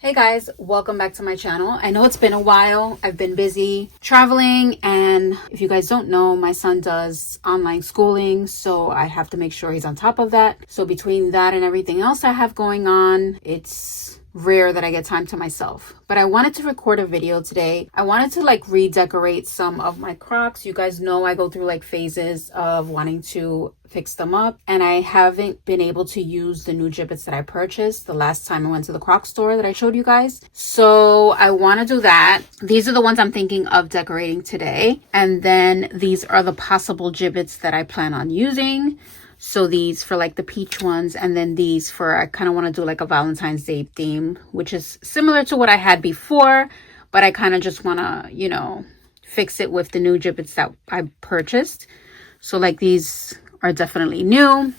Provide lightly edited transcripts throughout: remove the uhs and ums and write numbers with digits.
Hey guys, welcome back to my channel. I know it's been a while. I've been busy traveling, and if you guys don't know, my son does online schooling, so I have to make sure he's on top of that. So between that and everything else I have going on, it's rare that I get time to myself. But I wanted to record a video today. I wanted to redecorate some of my Crocs. You guys know I go through phases of wanting to fix them up, and I haven't been able to use the new Jibbitz that I purchased the last time I went to the Crocs store that I showed you guys. So I want to do that. These are the ones I'm thinking of decorating today, and then these are the possible Jibbitz that I plan on using. So these for the peach ones, and then these for, I kind of want to do a Valentine's Day theme, which is similar to what I had before, but I kind of just want to, fix it with the new Jibbitz that I purchased. So these are definitely new.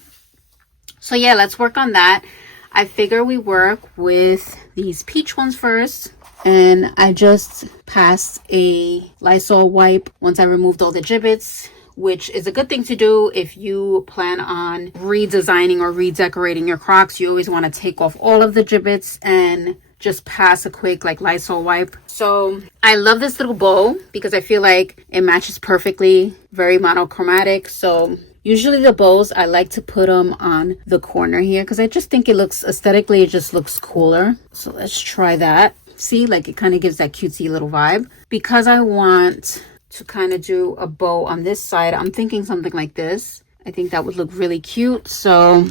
So yeah, let's work on that. I figure we work with these peach ones first. And I just passed a Lysol wipe once I removed all the Jibbitz, which is a good thing to do if you plan on redesigning or redecorating your Crocs. You always want to take off all of the Jibbitz and just pass a quick Lysol wipe. So I love this little bow because I feel like it matches perfectly, very monochromatic. So usually the bows, I like to put them on the corner here because I just think it looks aesthetically, it just looks cooler. So let's try that. See, it kind of gives that cutesy little vibe. Because I want to kind of do a bow on this side, I'm thinking something like this. I think that would look really cute. So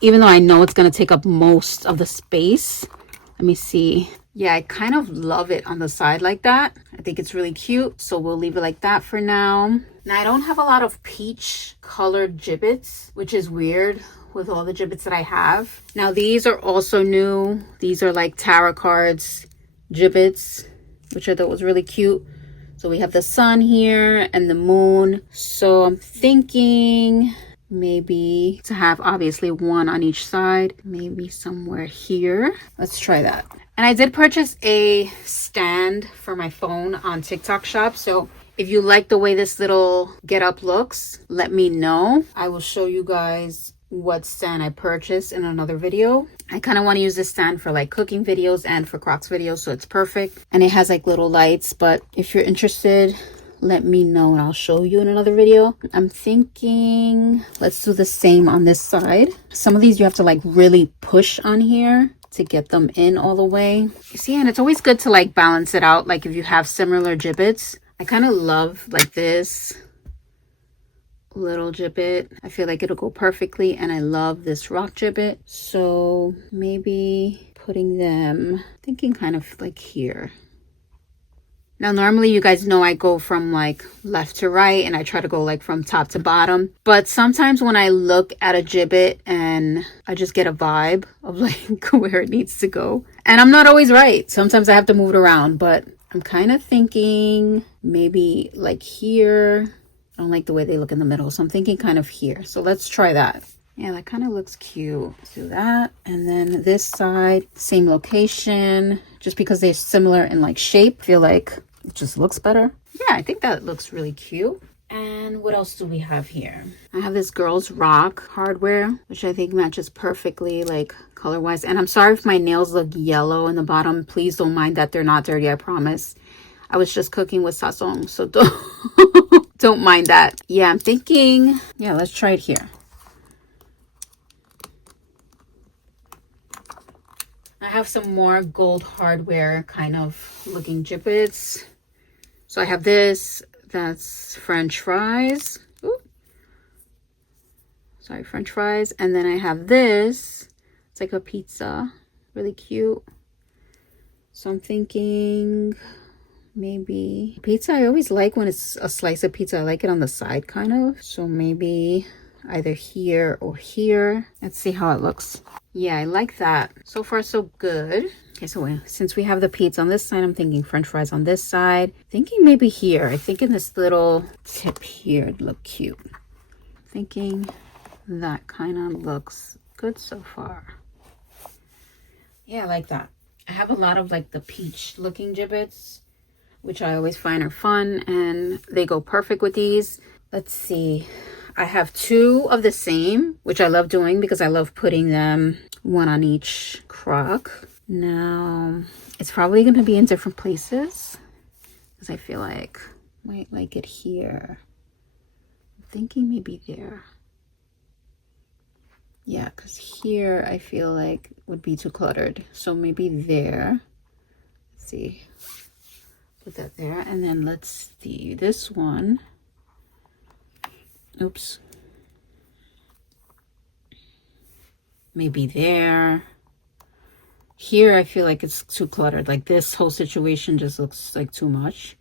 even though I know it's going to take up most of the space, let me see. Yeah, I kind of love it on the side like that. I think it's really cute. So we'll leave it like that for now. Now I don't have a lot of peach colored Jibbitz, which is weird with all the Jibbitz that I have. Now these are also new. These are tarot cards Jibbitz, which I thought was really cute. So we have the sun here and the moon. So I'm thinking maybe to have obviously one on each side, maybe somewhere here. Let's try that. And I did purchase a stand for my phone on TikTok shop. So if you like the way this little getup looks, let me know. I will show you guys what stand I purchased in another video. I kind of want to use this stand for cooking videos and for Crocs videos, so it's perfect. And it has little lights, but if you're interested, let me know and I'll show you in another video. I'm thinking let's do the same on this side. Some of these you have to really push on here to get them in all the way. You see, and it's always good to balance it out. If you have similar Jibbitz, I kind of love this little Jibbit. I feel like it'll go perfectly, and I love this rock Jibbit. So maybe putting them, thinking kind of here. Now normally you guys know I go from left to right, and I try to go from top to bottom, but sometimes when I look at a Jibbit and I just get a vibe of where it needs to go, and I'm not always right. Sometimes I have to move it around, but I'm kind of thinking maybe here. I don't like the way they look in the middle, so I'm thinking kind of here. So let's try that. Yeah, that kind of looks cute. Let's do that. And then this side, same location, just because they're similar in shape. I feel like it just looks better. Yeah, I think that looks really cute. And what else do we have here? I have this girl's rock hardware, which I think matches perfectly color wise. And I'm sorry if my nails look yellow in the bottom. Please don't mind that, they're not dirty, I promise. I was just cooking with sazon, so don't mind that. Yeah, I'm thinking, yeah, let's try it here. I have some more gold hardware kind of looking Jibbitz. So I have this, that's French fries. Ooh. Sorry, French fries. And then I have this, it's like a pizza, really cute. So I'm thinking maybe pizza. I always like when it's a slice of pizza. I like it on the side kind of. So maybe either here or here. Let's see how it looks. Yeah, I like that. So far so good. Okay, so since we have the pizza on this side, I'm thinking French fries on this side. Thinking maybe here. I think in this little tip here it'd look cute. Thinking that kind of looks good so far. Yeah, I like that. I have a lot of the peach looking Jibbitz, which I always find are fun, and they go perfect with these. Let's see. I have two of the same, which I love doing because I love putting them one on each Croc. Now, it's probably going to be in different places because I feel like I might like it here. I'm thinking maybe there. Yeah, because here I feel like would be too cluttered. So maybe there. Let's see. Put that there. And then let's see this one. Oops. Maybe there. Here I feel like it's too cluttered. Like this whole situation just looks like too much.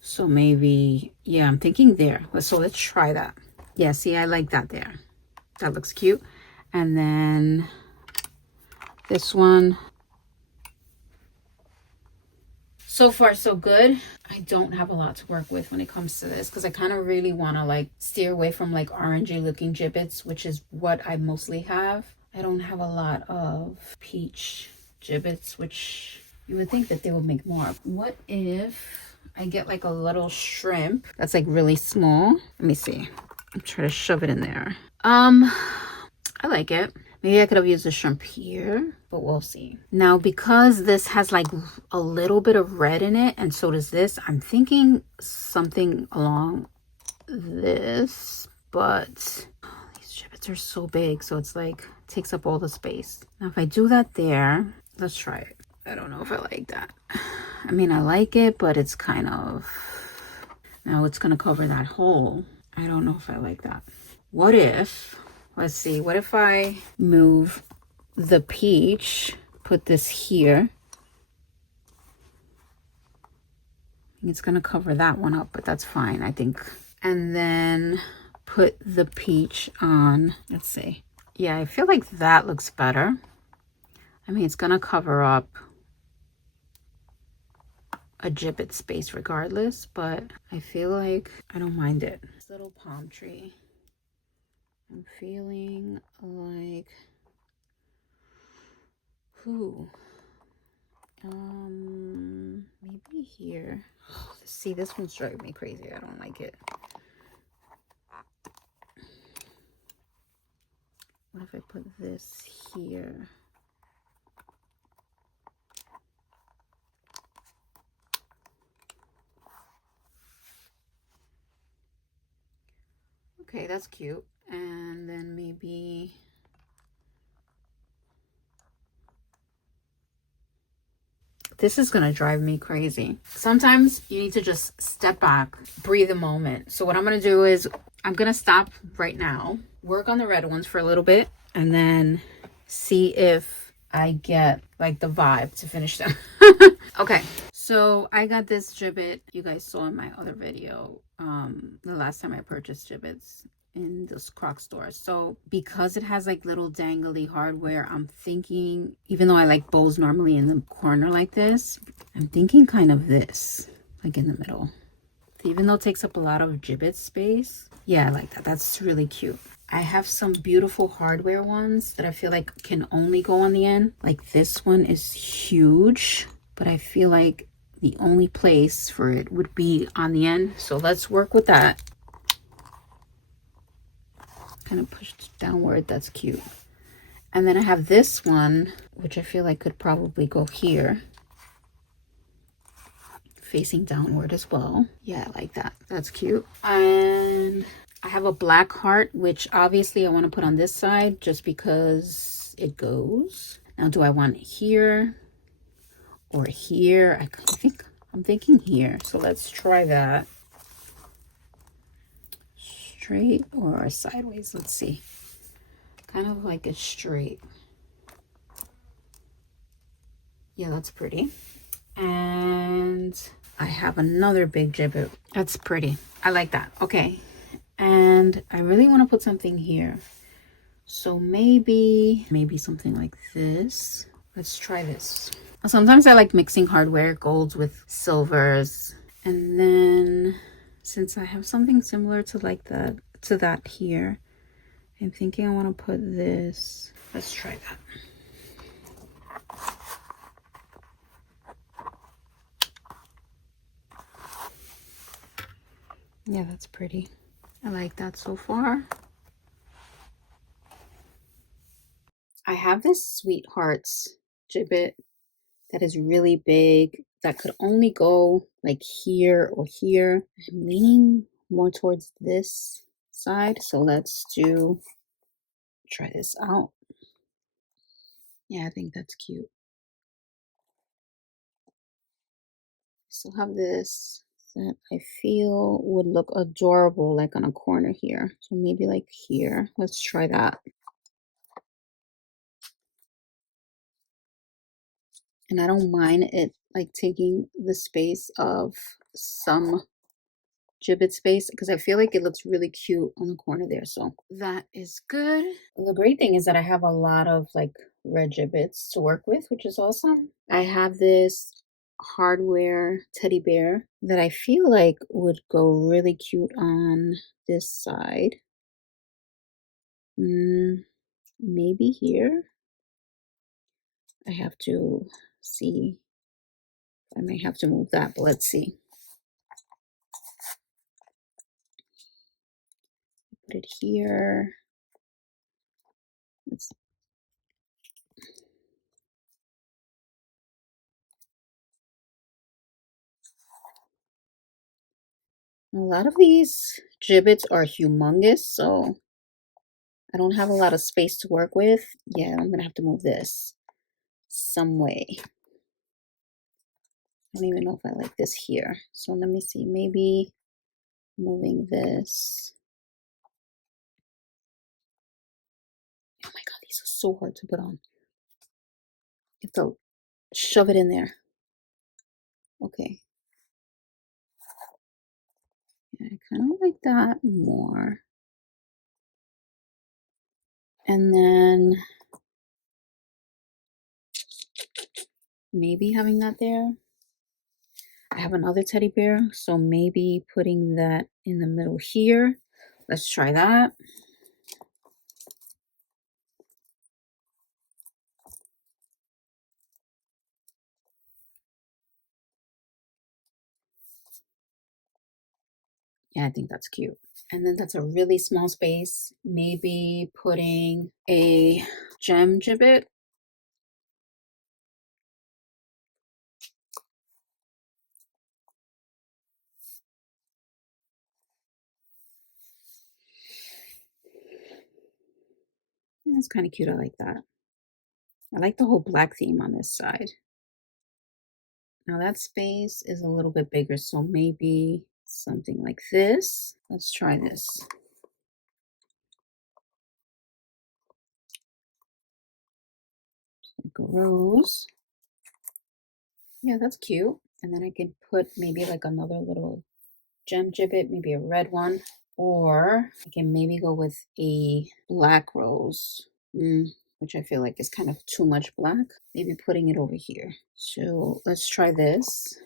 So maybe, yeah, I'm thinking there. So let's try that. Yeah, see, I like that there. That looks cute. And then this one. So far, so good. I don't have a lot to work with when it comes to this because I kind of really want to like steer away from like orangey looking gibbets, which is what I mostly have. I don't have a lot of peach gibbets, which you would think that they would make more. What if I get like a little shrimp that's like really small? Let me see. I'm trying to shove it in there. I like it. Maybe I could have used the shrimp here, but we'll see. Now, because this has like a little bit of red in it, and so does this, I'm thinking something along this, but these gibbets are so big, so it's like takes up all the space. Now, if I do that there, let's try it. I don't know if I like that. I mean, I like it, but it's kind of, now it's gonna cover that hole. I don't know if I like that. What if, let's see, what if I move the peach, put this here? It's gonna cover that one up, but that's fine, I think. And then put the peach on, let's see. Yeah, I feel like that looks better. I mean, it's gonna cover up a gibbet space regardless, but I feel like I don't mind it. This little palm tree. I'm feeling like, maybe here. See, this one's driving me crazy. I don't like it. What if I put this here? Okay, that's cute. And then maybe this is gonna drive me crazy. Sometimes you need to just step back, breathe a moment. So what I'm gonna do is I'm gonna stop right now, work on the red ones for a little bit, and then see if I get like the vibe to finish them. Okay, so I got this gibbet you guys saw in my other video, the last time I purchased gibbets in this Crocs store. So because it has like little dangly hardware, I'm thinking, even though I like bows normally in the corner like this, I'm thinking kind of this, like in the middle. Even though it takes up a lot of gibbet space, yeah, I like that. That's really cute. I have some beautiful hardware ones that I feel like can only go on the end. Like this one is huge, but I feel like the only place for it would be on the end. So let's work with that. Kind of pushed downward. That's cute. And then I have this one, which I feel like could probably go here, facing downward as well. Yeah, I like that. That's cute. And I have a black heart, which obviously I want to put on this side just because it goes. Now, do I want it here or here? I'm thinking here. So let's try that. Straight or sideways? Let's see. Kind of like it's straight. Yeah, that's pretty. And I have another big gibbet. That's pretty. I like that. Okay. And I really want to put something here. So maybe something like this. Let's try this. Sometimes I like mixing hardware, golds with silvers. And then since I have something similar to like that here, I'm thinking I want to put this. Let's try that. Yeah, that's pretty. I like that so far. I have this Sweethearts gibbet that is really big that could only go like here or here. I'm leaning more towards this side, so let's try this out. Yeah, I think that's cute. Still have this that I feel would look adorable like on a corner here. So maybe like here. Let's try that. And I don't mind it like taking the space of some gibbet space because I feel like it looks really cute on the corner there. So that is good. The great thing is that I have a lot of like red gibbets to work with, which is awesome. I have this hardware teddy bear that I feel like would go really cute on this side. Maybe here. I have to see. I may have to move that, but let's see. Put it here. Let's A lot of these gibbets are humongous, so I don't have a lot of space to work with. Yeah, I'm gonna have to move this some way. I don't even know if I like this here. So let me see, maybe moving this. Oh my God, these are so hard to put on. You have to shove it in there. Okay. Yeah, I kind of like that more. And then maybe having that there. I have another teddy bear, so maybe putting that in the middle here. Let's try that. Yeah, I think that's cute. And then that's a really small space. Maybe putting a gem gibbet. Yeah, that's kind of cute. I like that. I like the whole black theme on this side. Now that space is a little bit bigger, so maybe something like this. Let's try this. Like a rose. Yeah, that's cute. And then I can put maybe like another little gem gibbet, maybe a red one. Or I can maybe go with a black rose, which I feel like is kind of too much black. Maybe putting it over here. So let's try this.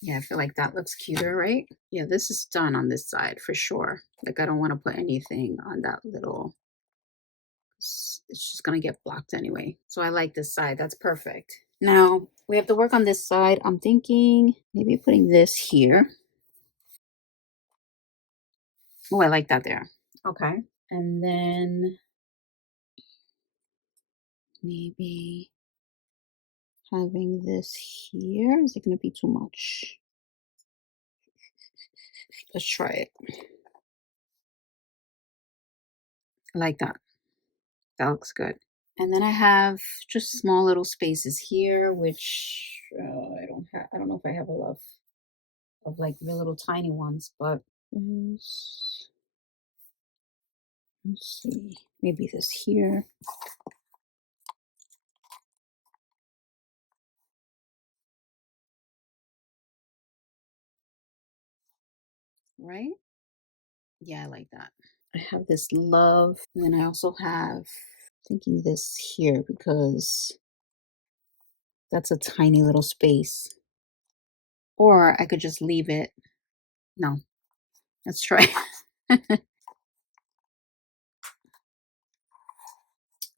Yeah, I feel like that looks cuter, right? Yeah, this is done on this side for sure. Like I don't want to put anything on that little, it's just gonna get blocked anyway. So I like this side, that's perfect. Now we have to work on this side. I'm thinking maybe putting this here. Oh, I like that there. Okay. And then maybe having this here. Is it going to be too much? Let's try it. I like that. That looks good. And then I have just small little spaces here, which I don't know if I have a lot of like the little tiny ones, but let's see, maybe this here. Right? Yeah, I like that. I have this love, and then I also have thinking this here because that's a tiny little space. Or I could just leave it. No, let's try.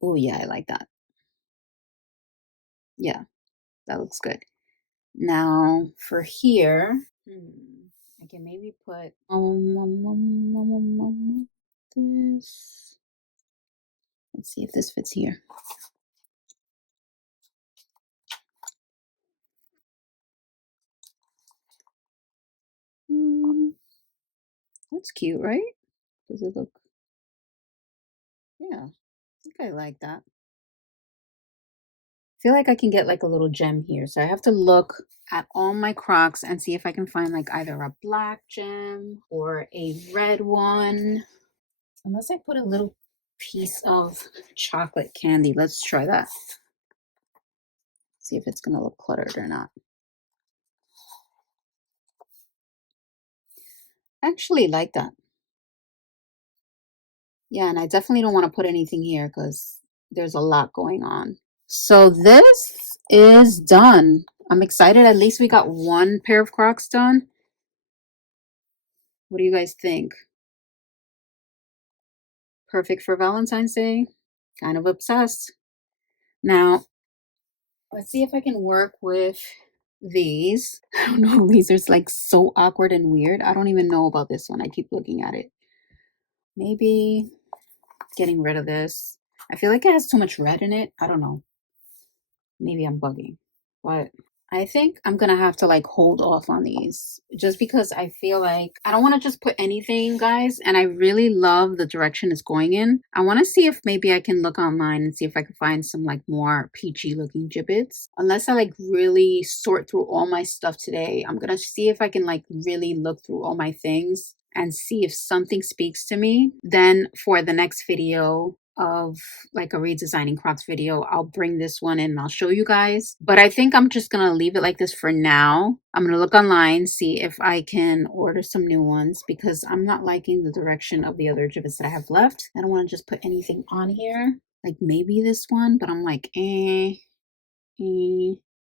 Oh yeah, I like that. Yeah, that looks good. Now for here, I can maybe put this. Let's see if this fits here. That's cute, right? Does it look? Yeah, I think I like that. I feel like I can get like a little gem here. So I have to look at all my Crocs and see if I can find like either a black gem or a red one. Unless I put a little piece of chocolate candy. Let's try that. See if it's going to look cluttered or not. I actually like that. Yeah, and I definitely don't want to put anything here because there's a lot going on. So this is done. I'm excited. At least we got one pair of Crocs done. What do you guys think? Perfect for Valentine's Day. Kind of obsessed. Now, let's see if I can work with these. I don't know. These are like so awkward and weird. I don't even know about this one. I keep looking at it. Maybe getting rid of this. I feel like it has too much red in it. I don't know. Maybe I'm bugging. But I think I'm gonna have to like hold off on these just because I feel like I don't want to just put anything, guys. And I really love the direction it's going in. I want to see if maybe I can look online and see if I can find some like more peachy looking gibbets. Unless I like really sort through all my stuff today, I'm gonna see if I can like really look through all my things and see if something speaks to me. Then for the next video of like a redesigning Crocs video, I'll bring this one in and I'll show you guys. But I think I'm just gonna leave it like this for now. I'm gonna look online, see if I can order some new ones because I'm not liking the direction of the other gibbets that I have left. I don't want to just put anything on here. Like maybe this one, but I'm like,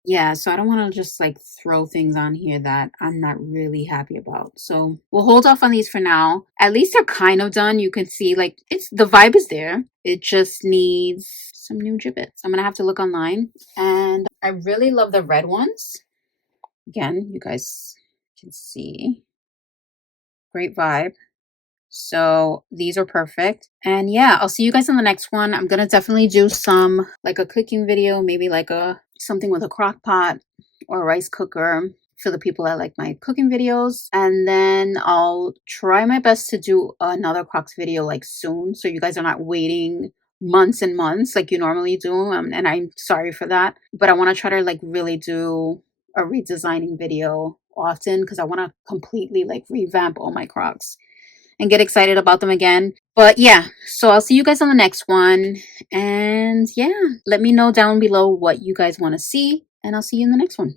yeah, so I don't want to just like throw things on here that I'm not really happy about. So we'll hold off on these for now. At least they're kind of done. You can see like it's the vibe is there. It just needs some new gibbets. I'm gonna have to look online. And I really love the red ones. Again, you guys can see. Great vibe. So these are perfect. And yeah, I'll see you guys in the next one. I'm gonna definitely do some like a cooking video, maybe like a something with a crock pot or a rice cooker for the people that like my cooking videos. And then I'll try my best to do another Crocs video like soon, so you guys are not waiting months and months like you normally do. And I'm sorry for that, but I want to try to like really do a redesigning video often because I want to completely like revamp all my Crocs and get excited about them again. But yeah, so I'll see you guys on the next one. And yeah, let me know down below what you guys want to see, and I'll see you in the next one.